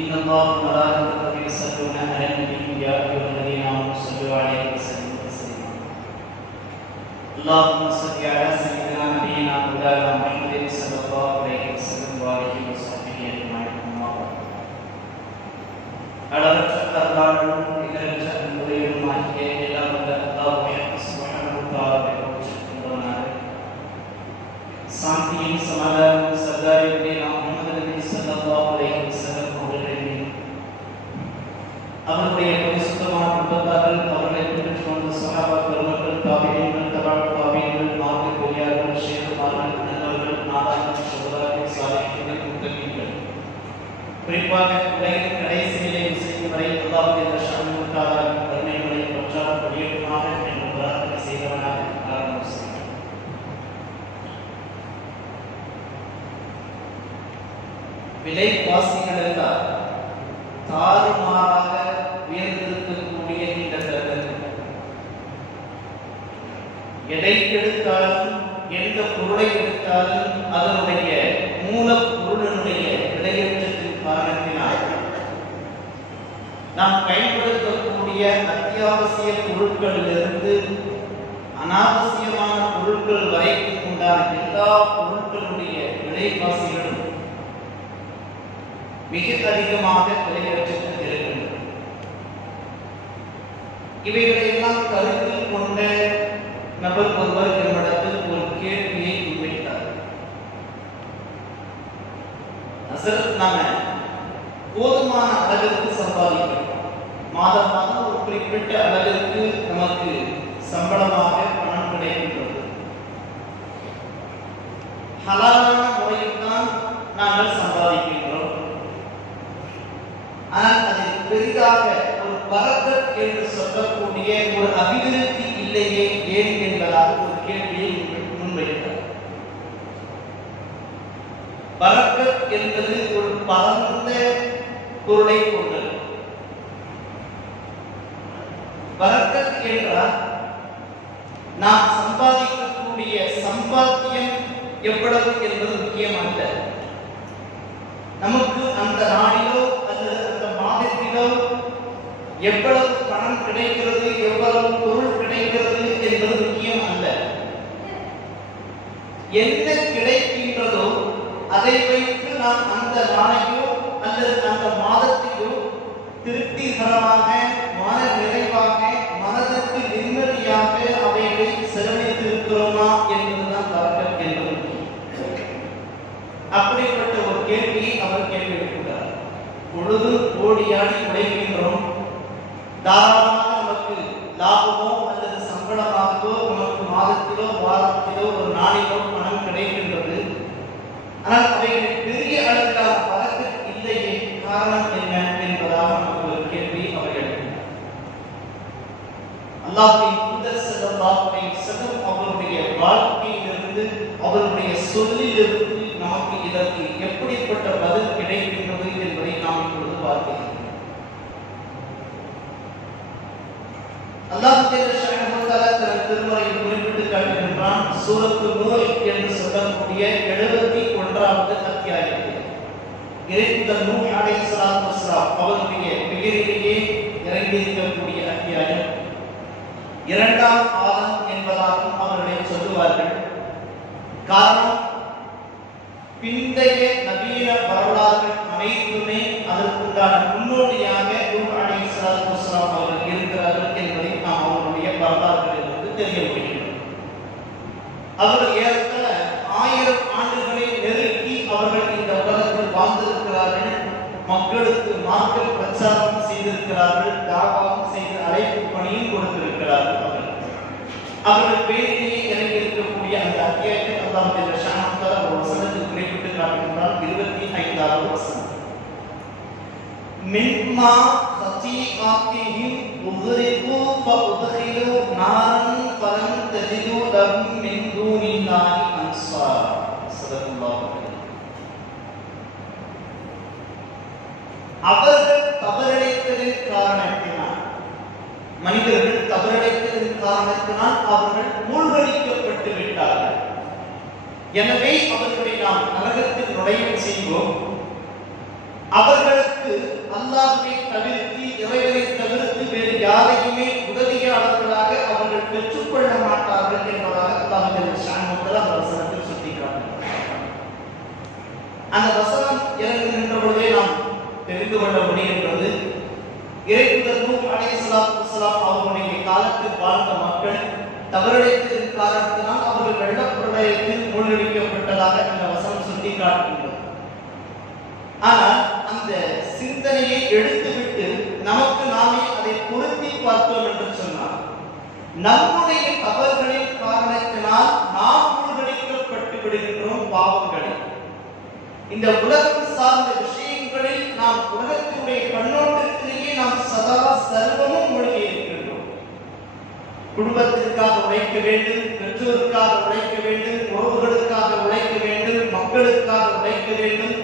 إن الله وملائكته يصلون على النبي يا أيها الذين آمنوا صلوا عليه وسلموا تسليما. اللهم صل على سيدنا نبينا مولانا محمد صلى الله عليه وسلم وآله وصحبه أجمعين. أما بعد. அளவற்ற அருளாளனும் நிகரற்ற அன்புடையவனுமாகிய எல்லாம் வல்ல அல்லாஹ் சுப்ஹானஹு வ தஆலாவை போற்றுகின்றவனாக சாந்தியும் சமாதானமும் சர்தாரியுடைய முஹம்மது நபி ஸல்லல்லாஹு அலைஹி வஸல்லம் அவர்களின் அவருடைய பரிசுத்தமான குடும்பத்தார்கள் அவர்களை பின்பற்றி வந்த சஹாபா பெருமக்கள் தாபிஈன்கள் தபஅத் தாபிஈன்கள் மார்க்க பெரியார்கள் ஷேகுமார்கள் நல்லவர்கள் நாதாக்கள் சகோதரர்கள் சாலிஹீன்கள் முத்தகீன்கள் குறிப்பாக உலகின் கடைசி நிலை முஸ்லிம் வரை அல்லாஹ் ஜல்ல ஷஅனுஹு வ தஆலாவின் கருணைகளை பற்றார் படியுமாக என்று பிரார்த்தனை செய்தவனாக ஆரம்பம் செய்கிறேன். விலைவாசிகள் எல்லாம் தாறுமாறாக உயர்ந்திருக்கக்கூடிய இந்த தருணத்தில் எதை எடுத்தாலும் எந்த பொருளை எடுத்தாலும் அதனுடைய மூலப்பொருளினுடைய விலையேற்றத்தின் காரணத்தினால் நாம் பயன்படுத்தக்கூடிய அத்தியாவசிய பொருட்களிலிருந்து அனாவசியமான பொருட்கள் வரைக்கும் உண்டான எல்லா பொருட்களுடைய விலைவாசிகளும் மிக அதிகமாக விலையேற்றத்தில் இருக்கின்றன. இவைகளையெல்லாம் கருத்தில் கொண்ட நபர் ஒருவர் என்னிடத்தில் ஒரு கேள்வியை முன்வைத்தார். நாம போதுமான அளவிற்கு சம்பாதிக்கிறோம், மாதம் மாதம் ஒரு குறிப்பிட்ட அளவிற்கு நமக்கு சம்பளமாக பணம் கிடைக்கின்றது. ஹலாலான முறையில் தான் நாங்கள் சம்பாதிக்கின்றோம். ஆனால் அதில் பெரிதாக ஒரு பரக்கத் என்று சொல்லக்கூடிய ஒரு அபிவிருத்தி இல்லையே ஏன் என்பதாக ஒரு கேள்வியை முன்வைத்தார். பரக்கத் என்பது ஒரு பரந்த பொருளை கொண்டது. பரக்கத் என்றால் நாம் சம்பாதிக்கக்கூடிய சம்பாத்தியம் எவ்வளவு என்பது முக்கியம் அல்ல. நமக்கு அந்த நாளிலோ அல்லது அந்த மாதத்திலோ எவ்வளவு பணம் கிடைக்கிறது, எவ்வளவு பொருள் கிடைக்கிறது என்பது முக்கியம் அல்ல. என்ன கிடைக்கின்றதோ அதை வைத்து நாம் அந்த நாளையோ அல்லது அந்த மாதத்திலோ திருப்திகரமாக, மன நிறைவாக, மனதிற்கு நிம்மதியாக அவைகளை செலவழித்திருக்கிறோமா என்பதுதான் பரக்கத் என்பது. அப்படிப்பட்ட ஒரு கேள்வியை அவர் கேள்வி எழுப்புகிறார். பொழுது ஓடியாடி உழைக்கின்றோம், தாராளமாக நமக்கு லாபமோ அல்லது சம்பளமாகவோ நமக்கு மாதத்திலோ வாரத்திலோ ஒரு நாளிலோ பணம் கிடைக்கின்றது. ஆனால் அவைகள் பெரிய அளவிலான பரக்கத் இல்லையே, காரணம் என்ன என்பதாக நமக்கு ஒரு கேள்வி அவர் எழுப்பினார். அல்லாஹ்வின் தூதர் ஸல்லல்லாஹு அலைஹி வஸல்லம் அவருடைய வாழ்க்கையிலிருந்து, அவருடைய சொல்லிலிருந்து நமக்கு இதற்கு எப்படிப்பட்ட பதில் கிடைக்கின்றது என்பதை நாம் இப்பொழுது பார்க்கிறோம். அல்லாஹ் ஜல்ல ஷஅனுஹு வ தஆலா தனது திருமறையில் குறிப்பிட்டு காட்டுகின்றான். சூரத்து நூர் என்று சொல்லக்கூடிய 71வது அத்தியாயத்தில் இறைத்தூதர் நூஹ் அலைஹிஸ்ஸலாத்து வஸ்ஸலாம் அவருடைய பெயரிலேயே இறங்கியிருக்கக்கூடிய அத்தியாயம். இரண்டாம் ஆதம் என்பதாகவும் அவர்களை சொல்லுவார்கள். காரணம், பிந்தைய நவீன வரலாறுகள் அனைத்துமே அதற்குண்டான முன்னோடியாக நூஹ் அலைஹிஸ்ஸலாத்து வஸ்ஸலாம் அவர்கள் இருக்கிறார்கள் என்பதை நாம் அவருடைய வரலாறுகளிலிருந்து தெரிய முடியும். அவர்கள் ஏறத்தாழ 1000 ஆண்டுகளை நெருக்கி அவர்கள் இந்த உலகத்தில் வாழ்ந்திருக்கிறார்கள். மக்களுக்கு மார்க்க பிரச்சாரம் செய்திருக்கிறார்கள், தாவாவும் செய்து அழைப்பு பணியும் கொடுத்திருக்கிறார்கள். அவர்கள் பேரிலேயே இறங்கி இருக்கக்கூடிய அந்த அத்தியாயத்தை அல்லாஹ் ஜல்ல ஷஅனுஹு வ தஆலா ஒரு வசனத்தில் குறிப்பிட்டு காட்டுகின்றார். 25வது வசனம். மின்மா கதீஆத்திஹிம் உக்ரிகு ஃபஉத்கிலு நாரன் ஃபலம் தஜிது லஹும் மின் தூனில்லாஹி அன்சார். ஸல்லல்லாஹு அலைஹி. அவர்கள் தவறிழைத்ததின் காரணத்தினால், மனிதர்கள் தவறிழைத்ததின் காரணத்தினால் அவர்கள் மூழ்கடிக்கப்பட்டு விட்டார்கள். எனவே அவர்களை நாம் நரகத்தில் நுழைய செய்வோம். அவர்களுக்கு அல்லாஹ்வை தவிர்த்து இறைவனை தவிர்த்து வேறு யாரையுமே உதவியாளர்களாக அவர்கள் பெற்றுக்கொள்ள மாட்டார்கள் என்பதாக அல்லாஹ் ஜல்ல ஷானுஹு அந்த வசனத்தில் சுட்டிக்காட்டுகிறார். அந்த வசனம் இறங்குகின்ற பொழுதே நாம் தெரிந்து கொள்ள முடிகின்றது, இறைத்தூதர் நூஹ் அலைஹிஸ்ஸலாத்து வஸ்ஸலாம் அவர்களுடைய காலத்தில் வாழ்ந்த மக்கள் தவறிழைத்ததன் காரணத்தினால் அவர்கள் வெள்ளப் பிரளயத்தில் மூழ்கடிக்கப்பட்டதாக இந்த வசனம் சுட்டிக்காட்டுகின்றது. ஆனால் அந்த சிந்தனையை எடுத்துவிட்டு நமக்கு நாமே அதை பொருத்தி பார்த்தோம் என்று சொன்னால், நம்முடைய தவறுகளின் காரணத்தினால் நாம் மூழ்கடிக்கப்பட்டு விடுகின்றோம் பாவங்களில். இந்த உலகம் சார்ந்த விஷயங்களில் நாம் உலகத்தினுடைய கண்ணோட்டத்திலேயே நாம் சதா சர்வமும் மூழ்கி இருக்கின்றோம். குடும்பத்திற்காக உழைக்க வேண்டும், பெற்றோருக்காக உழைக்க வேண்டும், உறவுகளுக்காக உழைக்க வேண்டும், மக்களுக்காக உழைக்க வேண்டும்,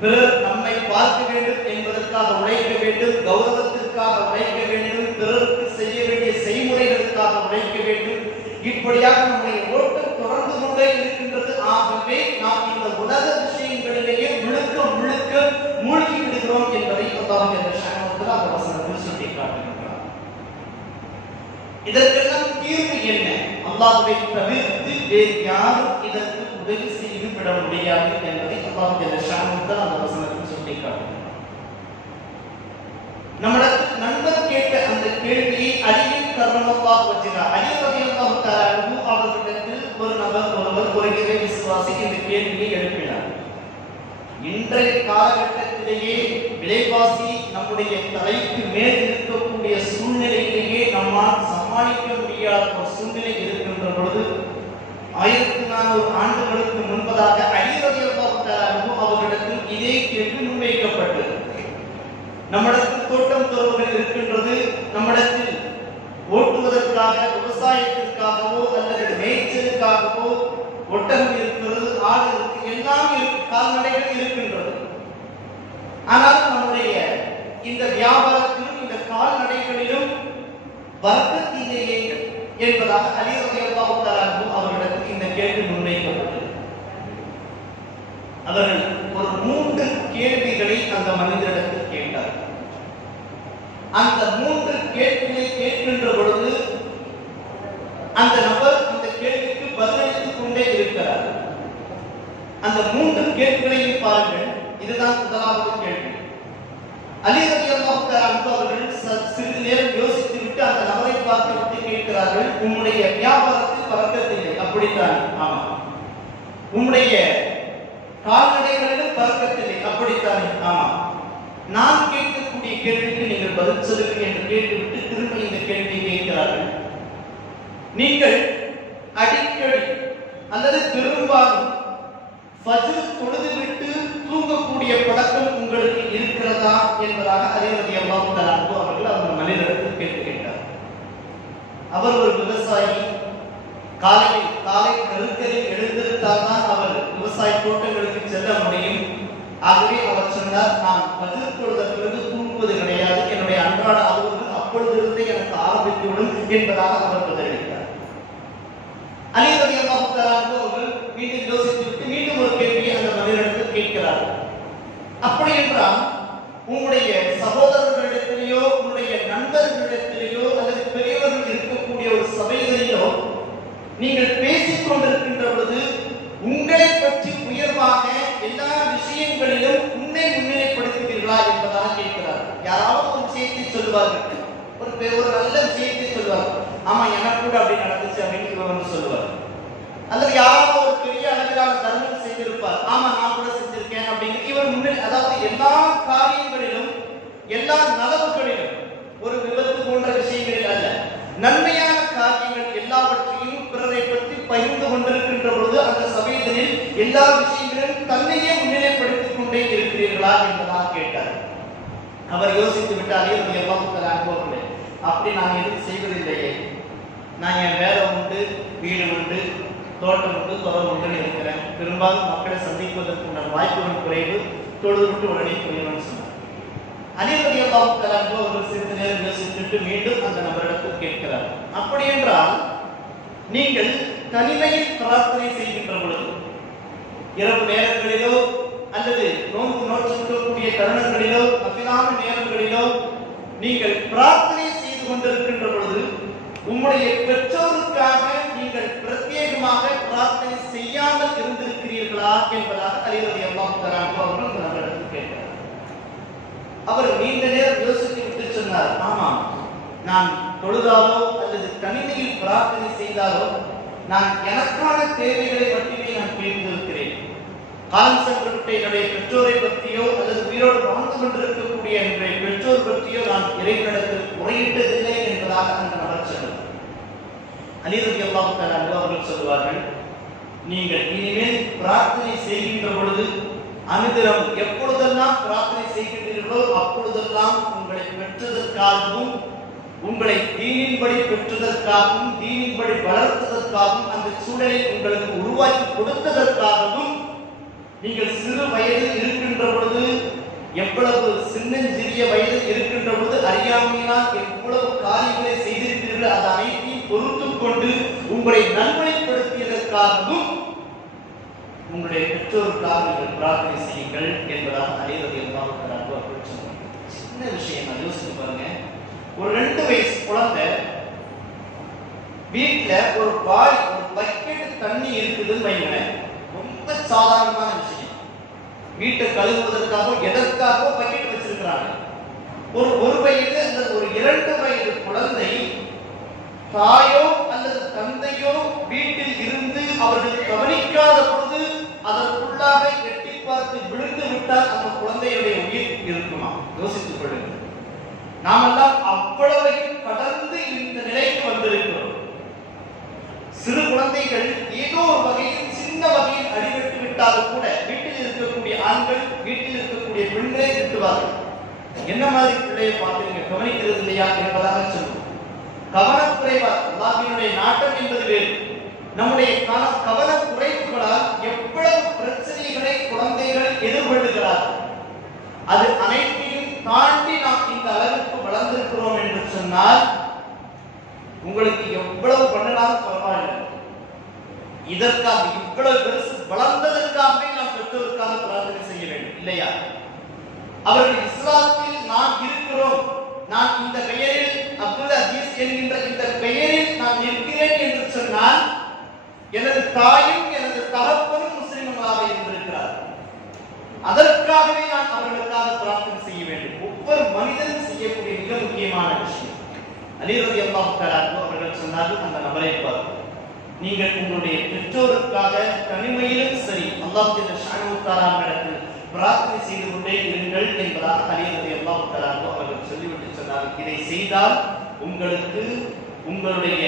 பிறர் நம்மை பார்க்க வேண்டும் என்பதற்காக உழைக்க வேண்டும், கௌரவத்திற்காக உழைக்க வேண்டும், பிறருக்கு செய்ய வேண்டிய செய்முறைகளுக்காக உழைக்க வேண்டும். இப்படியாக நம்முடைய ஓட்டம் தொடர்ந்து கொண்டே இருக்கின்றது. ஆகவே நாம் இந்த உலக விஷயங்களிலேயே முழுக்க முழுக்க மூழ்கி விடுகிறோம் என்பதை அல்லாஹ் ஜல்ல ஷானுஹு அந்த வசனத்தில் சுட்டிக்காட்டுகின்றார். இதற்கெல்லாம் தீர்வு என்ன? அல்லாஹ்வை தவிர்த்து வேறு யாரும் இதற்கு உதவி செய்து விட முடியாது என்பதை அல்லாஹ் ஜல்ல ஷானுஹு அந்த வசனத்தில் சுட்டிக்காட்டுகிறார். நம்மிடத்தில் நண்பர் கேட்ட அந்த கேள்வியை அலியின் கர்மல்லாஹ் வஜ்ஹா அலி ரலியல்லாஹு தஆலா அன்ஹு அவர்களிடத்தில் ஒருவர் ஒரு இறை விசுவாசி இந்த கேள்வியை எழுப்பினார். இன்றைய காலகட்டத்திலேயே விலைவாசி நம்முடைய தலைக்கு மேல் இருக்கக்கூடிய சூழ்நிலையிலேயே நம்மால் சமாளிக்க முடியாத ஒரு சூழ்நிலை இருக்கின்ற பொழுது 1400 ஆண்டுகளுக்கு முன்பதாக அலி ரலியல்லாஹு தஆலா அன்ஹு அவர்களிடத்தில் இதே கேள்வி முன்வைக்கப்பட்டது. நம்மிடத்தில் தோட்டம் துறவுகள் இருக்கின்றது, நம்மிடத்தில் ஓட்டுவதற்காக விவசாயத்திற்காகவோ அல்லது மேய்ச்சலுக்காகவோ ஒட்டகம் இருக்கிறது, ஆடு இருக்கு, எல்லாம் கால்நடைகள் இருக்கின்றது. ஆனால் நம்முடைய இந்த வியாபாரத்திலும் இந்த கால்நடைகளிலும் வர்க்கத்திலேயே என்பதாக அலி ரலியல்லாஹு தஆலா அன்ஹு அவர்களிடத்தில் இந்த கேள்வி முன்வைக்கப்பட்டது. அவர்கள் ஒரு 3 கேள்விகளை அந்த மனிதரிடத்தில் கேட்டார். அந்த 3 கேள்விகளை கேட்கின்ற பொழுது அந்த நபர் அந்த கேள்விக்கு பதிலளித்துக் கொண்டே இருக்கிறார். அந்த 3 கேள்விகளையும் பாருங்கள். இதுதான் முதலாவது கேள்வி. அலி ரலியல்லாஹு தஆலா அன்ஹு அவர்கள் சிறிது நேரம் யோசித்துவிட்டு அந்த நபரை பார்த்துவிட்டு கேட்கிறார்கள், உம்முடைய வியாபாரத்தில் பறக்கத்தில்லை, அப்படித்தான்? ஆமா. உம்முடைய கால்நடைகளிலும் பறக்கத்தில்லை, அப்படித்தானே? ஆமா. நான் கேட்கக்கூடிய கேள்விக்கு நீங்கள் பதில் சொல்லுங்கள் என்று கேட்டுவிட்டு திரும்ப இந்த கேள்வியை கேட்கிறார்கள். நீங்கள் அடிக்கடி அல்லது பெரும்பாலும் ஃபஜ்ர் தொழுதுவிட்டு தூங்கக்கூடிய பழக்கம் உங்களுக்கு இருக்கிறதா என்பதாக அலி ரலியல்லாஹு தஆலா அன்ஹு அவர்கள் அந்த மனிதரிடத்தில் கேட்டார். அவர் ஒரு விவசாயி. காலை கருக்கரில் எழுந்திருந்தால்தான் அவர் விவசாய தோட்டங்களுக்கு செல்ல முடியும். ஆகவே அவர் சொன்னார், நான் ஃபஜ்ர் தொழுத பிறகு தூங்குவது கிடையாது, என்னுடைய அன்றாட அலுவல்கள் அப்பொழுதிருந்தே எனக்கு ஆரம்பித்துவிடும் என்பதாக அவர் பதிலளித்தார். அலி ரலியல்லாஹு தஆலா அன்ஹு அவர்கள் மீண்டும் யோசித்துவிட்டு மீண்டும் ஒரு கேள்வியை அந்த மனிதரிடத்தில் கேட்கிறார். அப்படி என்றால் உங்களுடைய சகோதரர்களிடத்திலேயோ உங்களுடைய நண்பர்களிடத்திலேயோ அல்லது பெரியவர்கள் இருக்கக்கூடிய ஒரு சபைகளிலோ நீங்கள் பேசிக் கொண்டிருக்கின்ற பொழுது உங்களை பற்றி உயர்வாக எல்லா விஷயங்களிலும் உன்னை முன்னிலைப்படுத்துவீர்களா என்பதாக கேட்கிறார். யாராவது ஒரு விஷயத்தை சொல்வார்கள், ஒரு நல்ல விஷயத்தை சொல்வார்கள், ஆமா எனக்கு கூட அப்படி நடந்துச்சு அப்படின்னு இவர் சொல்லுவார். அல்லது யாராவது ஒரு பெரிய அளவிலான தர்மம் செய்திருப்பார், ஆமா நான் கூட செஞ்சிருக்கேன் அப்படின்னு இவர் முன்னிலை. அதாவது எல்லா காரியங்களிலும் எல்லா நலவுகளிலும், ஒரு விபத்து போன்ற விஷயங்களில் அல்ல, நன்மையான காரியங்கள் எல்லாவற்றையும் பிறரை பற்றி பகிர்ந்து கொண்டிருக்கின்ற பொழுது அந்த சபையினில் எல்லா விஷயங்களிலும் தன்னையே முன்னிலைப்படுத்திக் கொண்டே இருக்கிறீர்களா என்பதாக கேட்டார். அவர் யோசித்து விட்டாரே, அப்படி நான் எதுவும் செய்வதில்லையே, நான் என் வேலை உண்டு, வீடு உண்டு, தோட்டம் உண்டு, தொடர்பு உண்டு இருக்கிறேன், பெரும்பாலும் மக்களை சந்திப்பதற்குள்ள வாய்ப்புகள் குறைவு, தொழுது விட்டு உடனே புரியணும்னு சொன்னார். அலி ரலியல்லாஹு தஆலா அன்ஹு அவர்கள் சிறிது நேரம் யோசித்துவிட்டு மீண்டும் அந்த நபரிடத்தில் கேட்கிறார், அப்படி என்றால் நீங்கள் தனிமையில் பிரார்த்தனை செய்கின்ற பொழுது, இரவு நேரங்களிலோ அல்லது நோன்பு நோற்றிருக்கக்கூடிய தருணங்களிலோ தேவையில்லாத நேரங்களிலோ நீங்கள் பிரார்த்தனை செய்து கொண்டிருக்கின்ற பொழுது உங்களுடைய பெற்றோருக்காக நீங்கள் பிரத்யேகமாக பிரார்த்தனை செய்யாமல் இருந்திருக்கிறீர்களா என்பதாக அலி ரலியல்லாஹு தஆலா அவர்கள் நம்மிடத்தில் கேட்டார். அவர் நீண்ட நேரம் யோசித்து விட்டு சொன்னார், ஆமாம், நான் தொழுதாலோ அல்லது தனிமையில் பிரார்த்தனை செய்தாலோ நான் எனக்கான தேவைகளை மட்டுமே நான் கேட்டிருக்கிறேன். காலம் சென்றுவிட்ட என்னுடைய பெற்றோரை பற்றியோ அல்லது உயிரோடு வாழ்ந்து கொண்டிருக்கக்கூடிய என்னுடைய பெற்றோர் பற்றியோ நான் இறைவனிடத்தில் முறையிட்டதில்லை என்பதாக அந்த நபர் சொன்னார். அலி ரலியல்லாஹு தஆலா அவர்கள் சொல்வார்கள், நீங்கள் இனிமேல் பிரார்த்தனை செய்கின்ற பொழுது அனுதினம் எப்பொழுதெல்லாம் பிரார்த்தனை செய்கின்றீர்களோ அப்பொழுதெல்லாம் உங்களை பெற்றதற்காகவும் உங்களை தீனின்படி பெற்றதற்காகவும் தீனின்படி வளர்த்ததற்காகவும் அந்த சூழலை உங்களுக்கு உருவாக்கி கொடுத்ததற்காகவும் நீங்கள் சிறு வயதில் இருக்கின்ற பொழுது எவ்வளவு சின்னஞ்சிறிய வயதில் இருக்கின்ற பொழுது அறியாமையினால் எவ்வளவு காரியங்களை செய்திருக்கிறீர்கள் அதை அனைத்தையும் பொறுத்துக் கொண்டு உங்களை நல்வழிப்படுத்தியதற்காகவும் உங்களுடைய பெற்றோருக்காக நீங்கள் பிரார்த்தனை செய்யுங்கள் என்பதாக அலி ரலியல்லாஹு தஆலா அவர்கள் சொன்னார். சின்ன விஷயம் நான் யோசிச்சு பாருங்க. ஒரு 2 வயசு குழந்தை வீட்டுல ஒரு பக்கெட் தண்ணி இருக்குதுன்னு வைங்களேன், ரொம்ப சாதாரணமான விஷயம். வீட்டை கழுவுவதற்காக எதற்காக பக்கெட் வச்சிருக்கிறாங்க. ஒரு வயது அல்லது ஒரு 2 வயது குழந்தை தாயோ அல்லது தந்தையோ வீட்டில் இருந்து அவர்கள் கவனிக்காத பொழுது அதற்குள்ளாக எட்டி பார்த்து விழுந்து விட்டால் அந்த குழந்தையுடைய உயிர் இருக்குமா? யோசித்துக் கொள்ளுங்கள். நாமெல்லாம் அவ்வளவையும் கடந்து இந்த நிலைக்கு வந்திருக்கிறோம். சிறு குழந்தைகள் ஏதோ ஒரு வகையில் சின்ன வகையில் அடிபட்டு விட்டாலும் கூட வீட்டில் இருக்கக்கூடிய ஆண்கள் வீட்டில் இருக்கக்கூடிய பெண்களை திட்டுவார்கள். என்ன மாதிரி பிள்ளையை பார்த்து நீங்க கவனிக்கிறது இல்லையா என்பதாக சொல்லுவோம். கவனக்குறைவா அல்லாஹ்வினுடைய நாட்டம் என்பது வேறு. நம்முடைய கவனக்குறைவுகளால் எவ்வளவு பிரச்சனைகளை குழந்தைகள் எதிர்கொள்ளுகிறார்கள். அது அனைத்தையும் தாண்டி நாம் இந்த அளவுக்கு வளர்ந்திருக்கிறோம் என்று சொன்னால் உங்களுக்கு எவ்வளவு பண்ணலாம் பரவாயில்லை. இதற்காக இவ்வளவு பெருசு வளர்ந்ததற்காகவே நாம் பெற்றோருக்காக பிரார்த்தனை செய்ய வேண்டும் இல்லையா? அவர்கள் இஸ்லாத்தில் நாம் இருக்கிறோம், நான் இந்த பெயரில் அப்துல் அஜீஸ் என்கின்ற இந்த பெயரில் நான் இருக்கிறேன் என்று சொன்னால் எனது தாயும் எனது தகப்பனும் முஸ்லிம்களாக இருந்திருக்கிறார். அதற்காகவே நான் அவர்களுக்காக பிரார்த்தனை செய்ய வேண்டும். ஒவ்வொரு மனிதனும் செய்யக்கூடிய மிக முக்கியமான விஷயம். அலி ரலியல்லாஹு தஆலா அவர்கள் சொன்னார்கள், அந்த நபரை பார்த்து நீங்கள் உங்களுடைய பெற்றோருக்காக தனிமையிலும் சரி அல்லாஹ் சுப்ஹானஹு வ தஆலாவிடத்தில் பிரார்த்தனை செய்து கொண்டே இருங்கள் என்பதாக அலி ரலியல்லாஹு தஆலா அவர்கள் சொல்லிவிட்டு சொன்னார்கள், இதை செய்தால் உங்களுக்கு உங்களுடைய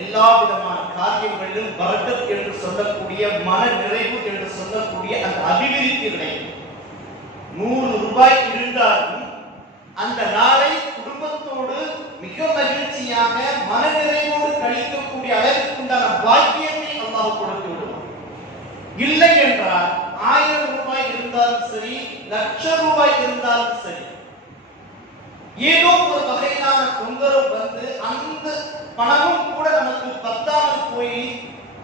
எல்லா விதமான காரியங்களிலும் பரக்கத் என்று சொல்லக்கூடிய மன நிறைவு என்று சொல்லக்கூடிய அந்த அபிவிருத்தி கிடைக்கும். 100 ரூபாய் இருந்தாலும் அந்த நாளை குடும்பத்தோடு மிக மகிழ்ச்சியாக மனநிறைவோடு கழிக்கக்கூடிய அளவுக்கு உண்டான பாக்கியத்தை அல்லாஹ் கொடுத்து விடுவார். இல்லை என்றால் 1000 ரூபாய் இருந்தாலும் சரி, லட்சம் ரூபாய் இருந்தாலும் சரி, ஏதோ ஒரு வகையிலான தொந்தரவு வந்து அந்த பணமும் கூட நமக்கு பத்தாமல் போய்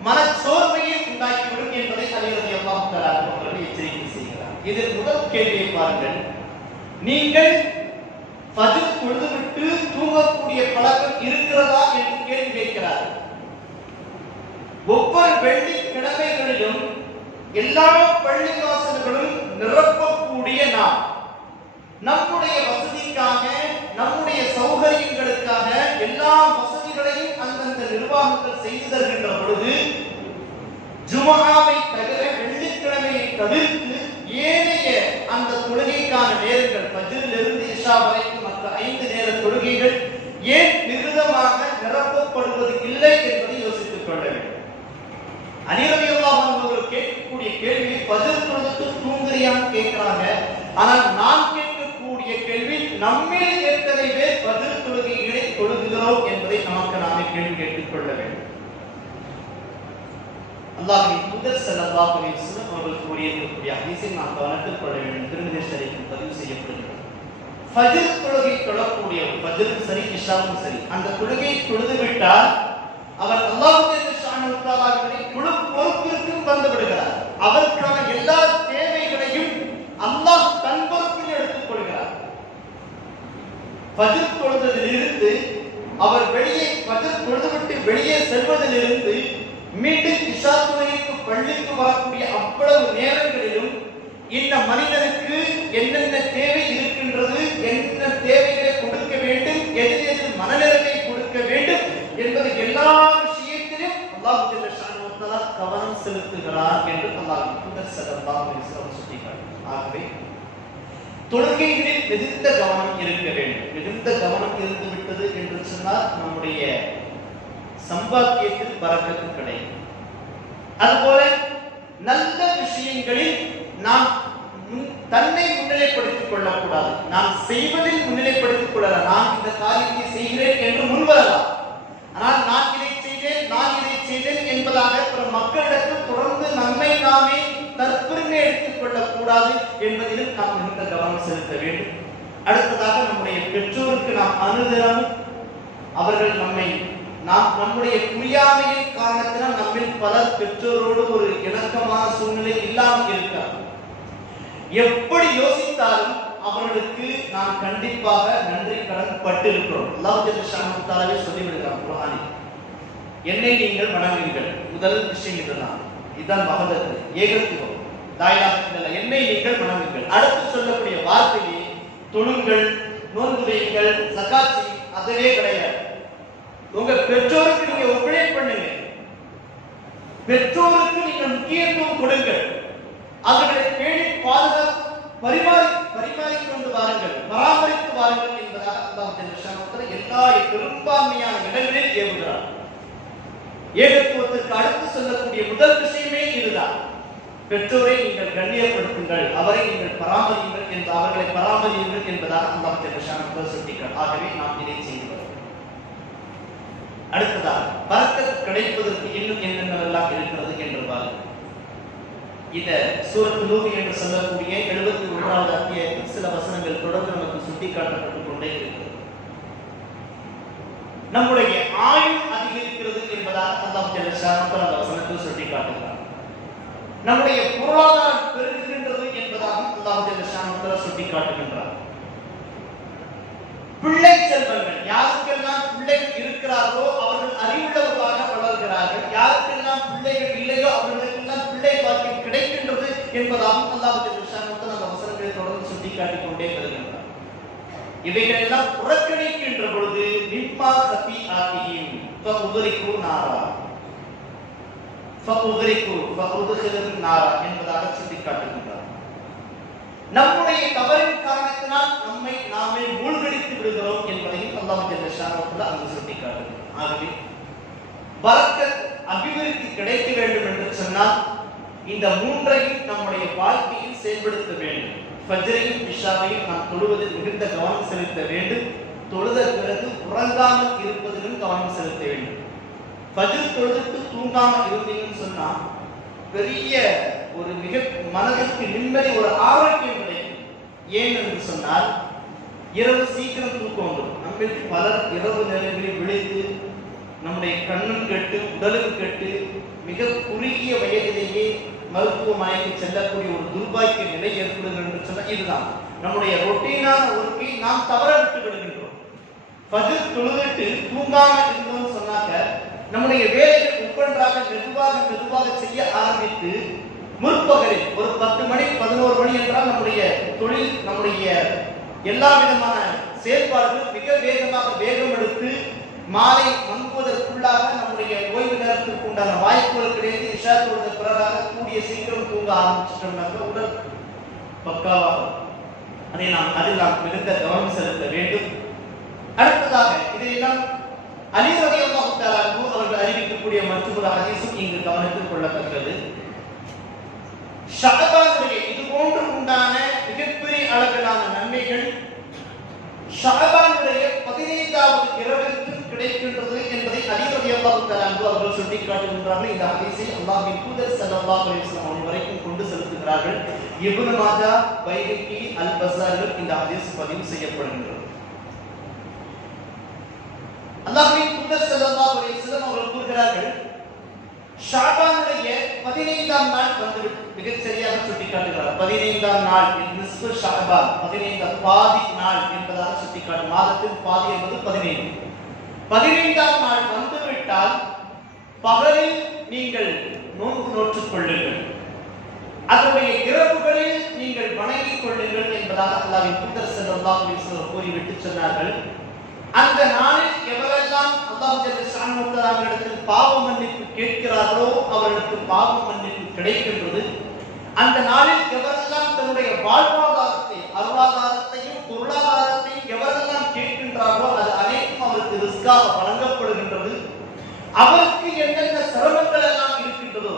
மனச்சோர்வையை உண்டாக்கிவிடும் என்பதை அலி ரலியல்லாஹு தஆலா அவர்கள் எச்சரிக்கை செய்கிறார். இதில் முதல் கேள்வியை பாருங்கள். நீங்கள் ஃபஜ்ர் தொழுதுவிட்டு தூங்கக்கூடிய பழக்கம் இருக்கிறதா என்று கேள்வி கேட்கிறார். ஒவ்வொரு வெள்ளிக்கிழமைகளிலும் எல்லா பள்ளிவாசல்களும் நிரப்பக்கூடிய நாம் நம்முடைய வசதிக்காக நம்முடைய சௌகரியங்களுக்காக எல்லா வசதிகளையும் அந்தந்த நிர்வாகங்கள் செய்து தருகின்ற பொழுது ஜும்ஆவை தவிர வெள்ளிக்கிழமையை தவிர்த்து ஏனைய அந்த தொழுகைக்கான நேரங்கள் ஃபஜ்ரிலிருந்து இஷா வரைக்கும் மற்ற 5 நேர தொழுகைகள் ஏன் நிருதமாக நிரப்பப்படுவது இல்லை என்பதை யோசித்துக் கொள்ள வேண்டும். அலி ரலியல்லாஹு அன்ஹு அவர்கள் கேட்கக்கூடிய கேள்வி ஃபஜ்ர் தொழுதுட்டு தூங்குறியான்னு கேட்கிறாங்க. ஆனால் நாம் கேட்கக்கூடிய கேள்வி நம்மில் எத்தனை பேர் ஃபஜ்ர் தொழுகைகளை தொழுகிறோம் என்பதை நமக்கு நாமே கேள்வி கேட்டுக் கொள்ள வேண்டும். அல்லாஹ்வின் தூதர் ஸல்லல்லாஹு அலைஹி வஸல்லம் அவர்கள் கூறியிருக்கக்கூடிய ஹதீஸை நாம் கவனத்தில் கொள்ள வேண்டும். திருமதி ஷரீஃபில் பதிவு செய்யப்படுகிறது. ஃபஜ்ர் தொழுகை தொழக்கூடிய ஃபஜ்ரும் சரி இஷாவும் சரி அந்த தொழுகை தொழுது விட்டால் அவர் அல்லாஹ் சுப்ஹானஹு வ தஆலாவின் முழு பொறுப்பிற்கும் வந்து விடுகிறார். அவருக்கான எல்லா தேவைகளையும் அல்லாஹ் தன் பொறுப்பில் எடுத்துக் கொள்கிறார். ஃபஜ்ர் தொழுவதிலிருந்து அவர் ஃபஜ்ர் தொழுதுவிட்டு வெளியே செல்வதிலிருந்து மீண்டும் இஷா தொழுகைக்கு பள்ளிக்கு வரக்கூடிய அவ்வளவு நேரங்களிலும் இந்த மனிதனுக்கு என்னென்ன தேவை இருக்கின்றது, என்ன தேவைகளை கொடுக்க வேண்டும், எதில் மனநிறைவை கொடுக்க வேண்டும் என்பது எல்லா விஷயத்திலும் அல்லாஹ் ஜல்ல ஷானஹு வ தஆலா கவனம் செலுத்துகிறார் என்று அல்லாஹ்வின் தூதர் ஸல்லல்லாஹு அலைஹி வஸல்லம் சுட்டிக்காட்டினார். ஆகவே தொழுகைகளில் மிகுந்த கவனம் இருக்க வேண்டும். மிகுந்த கவனம் இருந்து விட்டது என்று சொன்னால் நம்முடைய சம்பாத்தியத்தில் பரக்கத்து கிடைக்கும். அதுபோல நல்ல விஷயங்களில் நாம் தன்னை முன்னிலைப்படுத்திக் கொள்ளக்கூடாது. நாம் செய்வதில் முன்னிலைப்படுத்திக் கொள்ளலாம். நான் இந்த காரியத்தை செய்கிறேன் என்று முன்வரலாம். ஆனால் நான் இதை செய்தேன் என்பதாக மக்களிடத்தில் தொடர்ந்து நம்மை நாமே தற்பெருமை எடுத்துக் கொள்ளக் கூடாது என்பதிலும் நாம் மிகுந்த கவனம் செலுத்த வேண்டும். அடுத்ததாக நம்முடைய பெற்றோருக்கு நாம் அனுதினமும் அவர்கள் நம்முடைய புரியாமையின் காரணத்தினால் நம்மில் பலர் பெற்றோரோடு ஒரு இணக்கமான சூழ்நிலை இல்லாமல் இருக்கிறார். எப்படி யோசித்தாலும் அவர்களுக்கு நாம் கண்டிப்பாக நன்றி கடன் பட்டிருக்கிறோம். அல்லாஹ் ஜல்ல ஷானஹு வ தஆலாவே சொல்லிவிடுகிறார் குர்ஆனில், என்னை நீங்கள் வணங்குங்கள். முதல் விஷயம் இதுதான். இதுதான் மகதத்து, ஏகத்துவம், லா இலாஹ இல்லல்லாஹ், என்னை நீங்கள் வணங்குங்கள். அடுத்து சொல்லக்கூடிய வார்த்தையை தொழுங்கள், நோன்பு வையுங்கள், ஸகாத் செய்யுங்கள், அதுவே கிடையாது. உங்க பெற்றோருக்கு நீங்க ஒப்படை பண்ணுங்க, பெற்றோருக்கு நீங்கள் முக்கியத்துவம் கொடுங்கள், அவர்களை பேணி பாதுகாத்து பரிமாறிக்கொண்டு வாருங்கள், பராமரித்து வாருங்கள் என்பதாக அல்லாஹ் ஜல்ல ஷானஹு வ தஆலா எல்லா பெரும்பான்மையான இடங்களில் ஏவுகிறார். ஏகத்துவத்திற்கு அடுத்து சொல்லக்கூடிய முதல் விஷயமே இதுதான். பெற்றோரை நீங்கள் கண்ணியப்படுத்துங்கள், அவரை நீங்கள் பராமரியுங்கள் என்று அவர்களை பராமரியுங்கள் என்பதாக அல்லாஹ் ஜல்ல ஷானஹு வ தஆலா சொல்லியிருக்கிறார். ஆகவே நாம் இதை செய்து வருகிறோம். அடுத்ததாக பரக்கத் கிடைப்பதற்கு இன்னும் என்னென்னவெல்லாம் இருக்கிறது என்று பாருங்கள். இந்த சூரத் நூஹ் என்று சொல்லக்கூடிய 71வது அத்தியாயத்தில் சில வசனங்கள் தொடர்ந்து நமக்கு சுட்டிக்காட்டப்பட்டுக் கொண்டே இருக்கிறது. நம்முடைய ஆயுள் அதிகரிக்கிறது என்பதாக அல்லாஹ் ஜல்ல ஷானஹு வ தஆலா அந்த வசனத்தில் சுட்டிக்காட்டுகிறார். நம்முடைய பொருளாதாரம் பெருகுகின்றது என்பதாக அல்லாஹ் ஜல்ல ஷானஹு வ தஆலா சுட்டிக்காட்டுகின்றார். பிள்ளை செல்வங்கள், யாருக்கெல்லாம் பிள்ளைகள் இருக்கிறார்களோ அவர்கள் அறிவுள்ளவர்களாக வளர்கிறார்கள். யாருக்கெல்லாம் பிள்ளைகள் இல்லையோ அவர்களுக்கெல்லாம் பிள்ளை பாக்கியம் கிடைக்கின்றது என்பதாகவும் அல்லாஹ் ஜல்ல ஷானஹு வ தஆலா அந்த வசனங்களை தொடர்ந்து சுட்டிக்காட்டிக் கொண்டே வருகின்றார். இவைகள் எல்லாம் புறக்கணிக்கின்ற பொழுது மிம்மா கஃபிஆத்திஹிம் ஃபஉத்ரிகு நாரா என்பதாக சுட்டிக்காட்டுகின்றார். நம்முடைய தவறின் காரணத்தினால் நம்மை நாமே மூழ்கடித்து விடுகிறோம் என்பதையும் அல்லாஹ் ஜல்ல ஷானஹு வ தஆலா அங்கு சுட்டிக்காட்டுகிறார். ஆகவே பரக்கத் அபிவிருத்தி கிடைக்க வேண்டும் என்று சொன்னால் இந்த மூன்றையும் நம்முடைய வாழ்க்கையில் செயல்படுத்த வேண்டும். ஃபஜ்ரையும் இஷாவையும் நாம் தொழுவதில் மிகுந்த கவனம் செலுத்த வேண்டும். தொழுத பிறகு உறங்காமல் இருப்பதிலும் கவனம் செலுத்த வேண்டும். ஃபஜ்ர் தொழுதுட்டு தூங்காமல் இருந்தீங்கன்னு சொன்னா பெரிய ஒரு மிக மனதிற்கு நிம்மதி, ஒரு ஆரோக்கியம் கிடைக்கும். ஏன் என்று சொன்னால் இரவு சீக்கிரம் தூக்கம் வந்துடும். நம்மளுக்கு பலர் இரவு நேரங்களில் விழித்து நம்முடைய கண்ணும் கெட்டு உடலும் கெட்டு மிக குறுகிய வயதிலேயே மருத்துவமனைக்கு செல்லக்கூடிய ஒரு துர்பாக்கிய நிலை ஏற்படுகிறது என்று சொன்னால் இதுதான் நம்முடைய ரொட்டீனான ஒர்க்கை நாம் தவற விட்டு விடுகின்றோம். ஃபஜ்ர் தொழுதுட்டு தூங்காமல் இருந்தோம்னு சொன்னாக்க நம்முடைய வேலைகள் ஒவ்வொன்றாக மெதுவாக செய்ய ஆரம்பித்து முற்பகலில் ஒரு 10 மணி 11 மணி என்றால் நம்முடைய தொழில், நம்முடைய எல்லா விதமான செயல்பாடுகள் மிக வேகம் எடுத்து மாலை மங்குவதற்குள்ளாக நம்முடைய ஓய்வு நேரத்திற்கு உண்டான வாய்ப்புகள் கிடையாது. இஷா தொழுத பிறகாக கூடிய சீக்கிரம் தூங்க ஆரம்பிச்சிட்டோம்னாக்க உடல் பக்காவாகும். அதில் நாம் மிகுந்த கவனம் செலுத்த வேண்டும். அடுத்ததாக இதையெல்லாம் அலி ரலியல்லாஹு தஆலா அன்ஹு அவர்கள் அறிவிக்கக்கூடிய மற்றொரு ஹதீஸும் இங்கு கவனத்தில் கொள்ளத்தக்கது. ஷஅபானுடைய இது போன்று உண்டான மிகப்பெரிய அளவிலான நன்மைகள் ஷஅபானுடைய 15வது இரவிற்கு கிடைக்கின்றது என்பதை அலி ரலியல்லாஹு தஆலா அன்ஹு அவர்கள் சுட்டிக்காட்டுகின்றார்கள். இந்த ஹதீஸை அல்லாஹ்வின் தூதர் ஸல்லல்லாஹு அலைஹி வஸல்லம் வரைக்கும் கொண்டு செலுத்துகிறார்கள். இப்னு மாஜா, பைஹகி, அல் பஸாரில் இந்த ஹதீஸ் பதிவு செய்யப்படுகின்றது. அல்லாஹ்வின் தூதர் ஸல்லல்லாஹு அலைஹி வஸல்லம் அவர்கள் கூறுகிறார்கள், ஷாபானுடைய 15ஆம் நாள் வந்துவிட்டு மிகச் சரியாக சுட்டிக்காட்டுகிறார். 15ஆம் நாள் நிஸ்ஃபு ஷாபான், 15 பாதி நாள் என்பதாக சுட்டிக்காட்டும். மாதத்தின் பாதி என்பது 15. 15ஆம் நாள் வந்துவிட்டால் பகலில் நீங்கள் நோன்பு நோற்றுக் கொள்ளுங்கள், அதனுடைய இரவுகளில் நீங்கள் வணங்கிக் கொள்ளுங்கள் என்பதாக அல்லாஹ்வின் தூதர் ஸல்லல்லாஹு அலைஹி வஸல்லம் கூறிவிட்டு சொன்னார்கள். அந்த நாளில் எவரெல்லாம் அல்லாஹ் ஜல்ல ஷானஹு வ தஆலாவிடத்தில் பாவ மன்னிப்பு கேட்கிறார்களோ அவர்களுக்கு பாவ மன்னிப்பு கிடைக்கின்றது. அந்த நாளில் எவரெல்லாம் தன்னுடைய வாழ்வாதாரத்தை, அருளாதாரத்தையும் பொருளாதாரத்தையும் எவரெல்லாம் கேட்கின்றார்களோ அது அனைத்தும் அவருக்கு ரிஸ்காக வழங்கப்படுகின்றது. அவருக்கு என்னென்ன சிரமங்கள் எல்லாம் இருக்கின்றதோ,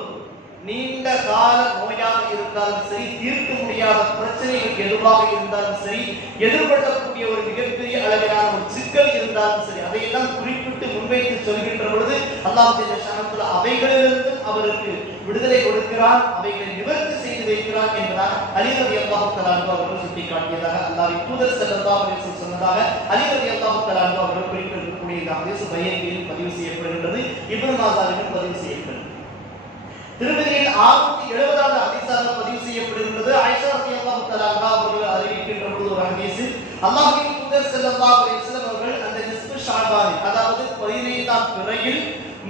நீண்ட கால நோயாக இருந்தாலும் சரி, தீர்க்க முடியாத பிரச்சனைகள் எதுவாக இருந்தாலும் சரி, எதிர்கொள்ளக்கூடிய ஒரு மிகப்பெரிய அளவிலான ஒரு சிக்கல் இருந்தாலும் சரி, அதையெல்லாம் குறிப்பிட்டு முன்வைத்து சொல்கின்ற பொழுது அல்லாஹ் ஜல்ல ஷானஹு அவைகளிலிருந்து அவருக்கு விடுதலை கொடுக்கிறார், அவைகளை நிவர்த்தி செய்து வைக்கிறார் என்பதாக அலி ரலியல்லாஹு தஆலா அவர்கள் சுட்டிக்காட்டியதாக அல்லாஹ்வின் தூதர் ஸல்லல்லாஹு அலைஹி வஸல்லம் சொன்னதாக அலி ரலியல்லாஹு தஆலா அவர்கள் குறிப்பிடக்கூடிய இந்த ஹதீஸ் பைஹகியில் பதிவு செய்யப்படுகின்றது, இப்னு மாஜாவிலும் பதிவு செய்யப்படுகிறது. திருமதியில் 670வது ஹதீஸாக பதிவு செய்யப்படுகின்றது. ஆயிஷா ரலியல்லாஹு தஆலா அவர்கள் அறிவிக்கின்ற பொழுது ஒரு ஹதீஸ், அல்லாஹ்வின் தூதர் ஸல்லல்லாஹு அலைஹி வஸல்லம் அவர்கள் அந்த நிஸ்ஃபு ஷாபான், அதாவது 15ஆம் பிறையில்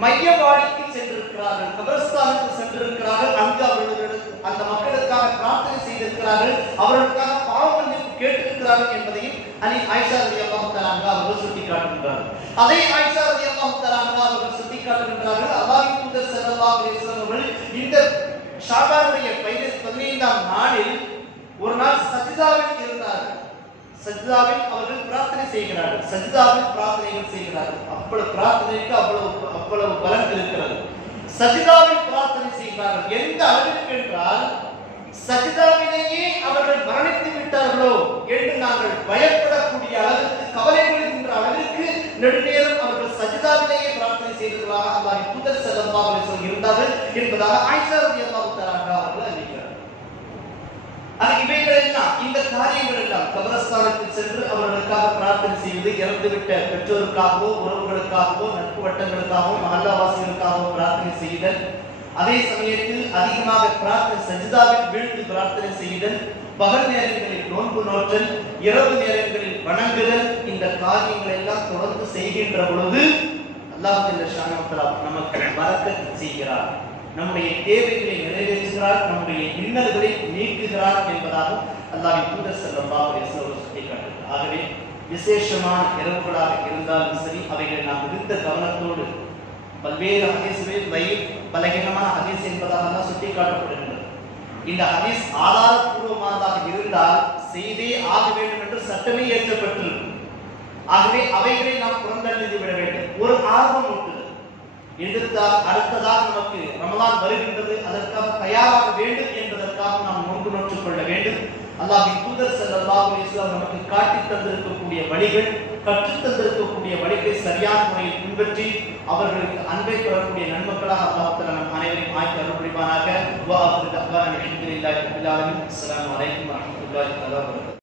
மையவாடிக்கு சென்றிருக்கிறார்கள், கபரஸ்தானுக்கு சென்றிருக்கிறார்கள். அங்கு அவர்களுக்கு அந்த மக்களுக்காக பிரார்த்தனை செய்திருக்கிறார்கள், அவர்களுக்காக பாவ மன்னிப்பு கேட்டிருக்கிறார்கள் என்பதையும் ஆயிஷா ரலியல்லாஹு தஆலா அவர்கள் சுட்டிக்காட்டுகின்றார்கள். அதை ஆயிஷா ரலியல்லாஹு தஆலா அவர்கள் சுட்டிக்காட்டுகின்றார்கள். அல்லாஹ்வின் தூதர் ஸல்லல்லாஹு அலைஹி வஸல்லம் அவர்கள் இந்த ஷாபானுடைய 15ஆம் நாளில் ஒரு நாள் சஜ்தாவில் இருந்தார்கள். சஜ்தாவில் அவர்கள் பிரார்த்தனை செய்கிறார்கள், சஜ்தாவில் பிரார்த்தனைகள் செய்கிறார்கள். அவ்வளவு பிரார்த்தனைக்கு அவ்வளவு பலன் இருக்கிறது. சஜ்தாவில் பிரார்த்தனை செய்கிறார்கள். எந்த அளவிற்கு என்றால் சஜ்தாவிலேயே அவர்கள் மரணித்து விட்டார்களோ என்று நாங்கள் பயப்படக்கூடிய அளவிற்கு, கவலை கொள்கின்ற அளவிற்கு நெடுநேரம் அவர்கள் சஜ்தாவிலேயே பிரார்த்தனை செய்தவர்களாக அல்லாஹ்வின் தூதர் ஸல்லல்லாஹு அலைஹி வஸல்லம் இருந்தார்கள் என்பதாக ஆயிஷா ரலியல்லாஹு தஆலா அவர்கள் அறிவிக்கிறார்கள். இவைகள் எல்லாம், இந்த காரியங்கள் எல்லாம் கபரஸ்தானுக்கு சென்று அவர்களுக்காக பிரார்த்தனை செய்வது, இறந்துவிட்ட பெற்றோருக்காகவோ உறவுகளுக்காகவோ நட்பு வட்டங்களுக்காகவோ மஹல்லாவாசிகளுக்காகவோ பிரார்த்தனை செய்தல், அதே சமயத்தில் அதிகமாக பிரார்த்தனை சஜ்தாவில் வீழ்ந்து பிரார்த்தனை செய்தல், பகல் நேரங்களில் நோன்பு நோற்றல், இரவு நேரங்களில் வணங்குதல், இந்த காரியங்கள் எல்லாம் தொடர்ந்து செய்கின்ற பொழுது அல்லாஹ் ஜல்ல ஷானஹு வ தஆலா நமக்கு பரக்கத் செய்கிறார், நம்முடைய தேவைகளை நிறைவேற்றுகிறார், நம்முடைய இன்னல்களை நீக்குகிறார் என்பதாக அல்லாஹ்வின் தூதர் ஸல்லல்லாஹு அலைஹி வஸல்லம் சுட்டிக்காட்டுகிறார். ஆகவே விசேஷமான இரவுகளாக இருந்தாலும் சரி, அவைகளை நாம் மிகுந்த கவனத்தோடு, பல்வேறு ஹதீஸ்களில் லைஃப் பலகீனமான ஹதீஸ் என்பதாக சுட்டிக்காட்டப்படுகின்றது. இந்த ஹதீஸ் ஆதாரபூர்வமானதாக இருந்தால் செய்தே ஆக வேண்டும் என்று சட்டமே ஏற்றப்பட்டுள்ளது. ஆகவே அவைகளை நாம் புறந்தள்ளி விட வேண்டும். ஒரு ஆர்வம் உண்டு, அடுத்ததாக நமக்கு ரமலான் வருகின்றது, அதற்காக தயாராக வேண்டும் என்பதற்காக நாம் நோன்பு நோற்றுக் கொள்ள வேண்டும். அல்லாஹ்வின் தூதர் ஸல்லல்லாஹு அலைஹி வஸல்லம் நமக்கு காட்டித் தந்திருக்கக்கூடிய வழிகள், கற்றுத் தந்திருக்கக்கூடிய வழிகளை சரியான முறையில் பின்பற்றி அவர்களுக்கு அன்பை பெறக்கூடிய நன்மக்களாக அல்லாஹ் தஆலா நம் அனைவரையும் ஆக்கி அருள் புரிவானாக. வ ஆகிரு தஅவானா அல்ஹம்துலில்லாஹி ரப்பில் ஆலமீன். அஸ்ஸலாமு அலைக்கும் வ ரஹ்மத்துல்லாஹி வ பரகாத்துஹு.